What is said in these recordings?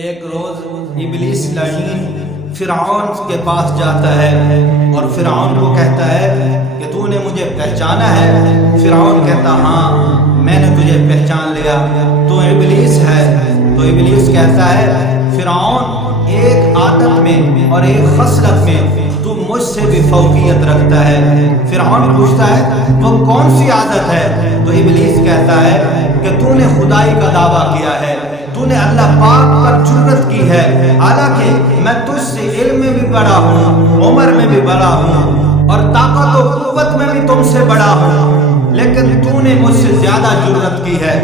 ایک روز ابلیس لعین فرعون کے پاس جاتا ہے اور فرعون کو کہتا ہے کہ تو نے مجھے پہچانا ہے۔ فرعون کہتا ہاں میں نے تجھے پہچان لیا، تو ابلیس ہے۔ تو ابلیس کہتا ہے فرعون ایک عادت میں اور ایک خصلت میں تو مجھ سے بھی فوقیت رکھتا ہے۔ فرعون پوچھتا ہے وہ کون سی عادت ہے؟ تو ابلیس کہتا ہے کہ تو نے خدائی کا دعویٰ کیا ہے، تو نے اللہ پاک پر جرت کی ہے، حالانکہ میں تجھ سے علم میں بھی بڑا ہوں، عمر میں بھی بڑا ہوں اور طاقت و قوت میں بھی تم سے بڑا ہوں، لیکن تو نے مجھ سے زیادہ جرت کی ہے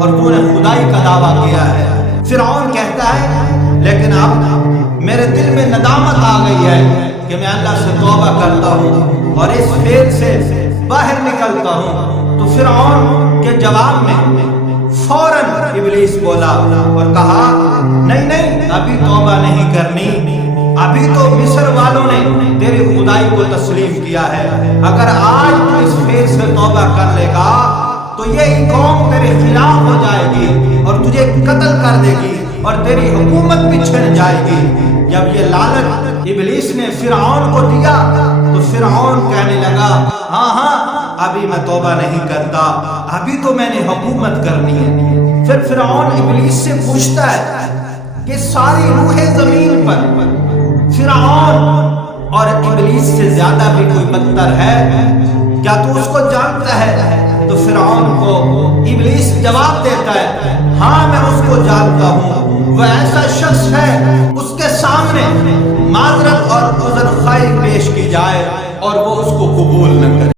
اور تو نے خدائی کا دعویٰ کیا ہے۔ فرعون کہتا ہے لیکن اب میرے دل میں ندامت آ گئی ہے کہ میں اللہ سے توبہ کرتا ہوں اور اس فعل سے باہر نکلتا ہوں۔ تو فرعون کے جواب میں فوراً ابلیس بولا اور کہا نہیں ابھی توبہ نہیں کرنی، ابھی تو مصر والوں نے تیری خدائی کو تسلیم کیا ہے، اگر آج تو اس فعل سے توبہ کر لے گا تو یہ قوم تیرے خلاف ہو جائے گی اور تجھے قتل کر دے گی اور تیری حکومت بھی چھن جائے گی۔ جب یہ لالچ ابلیس نے فرعون کو دیا تو فرعون کہنے لگا ہاں ابھی میں توبہ نہیں کرتا، ابھی تو میں نے حکومت کرنی ہے۔ پھر فرعون ابلیس سے پوچھتا ہے کہ ساری روح زمین پر فرعون اور ابلیس سے زیادہ بھی کوئی بدتر ہے کیا تو اس کو جانتا ہے؟ تو فرعون کو ابلیس جواب دیتا ہے ہاں میں اس کو جانتا ہوں، وہ ایسا شخص ہے اس کے سامنے معذرت اور عذر خواہی پیش کی جائے اور وہ اس کو قبول نہ کرے۔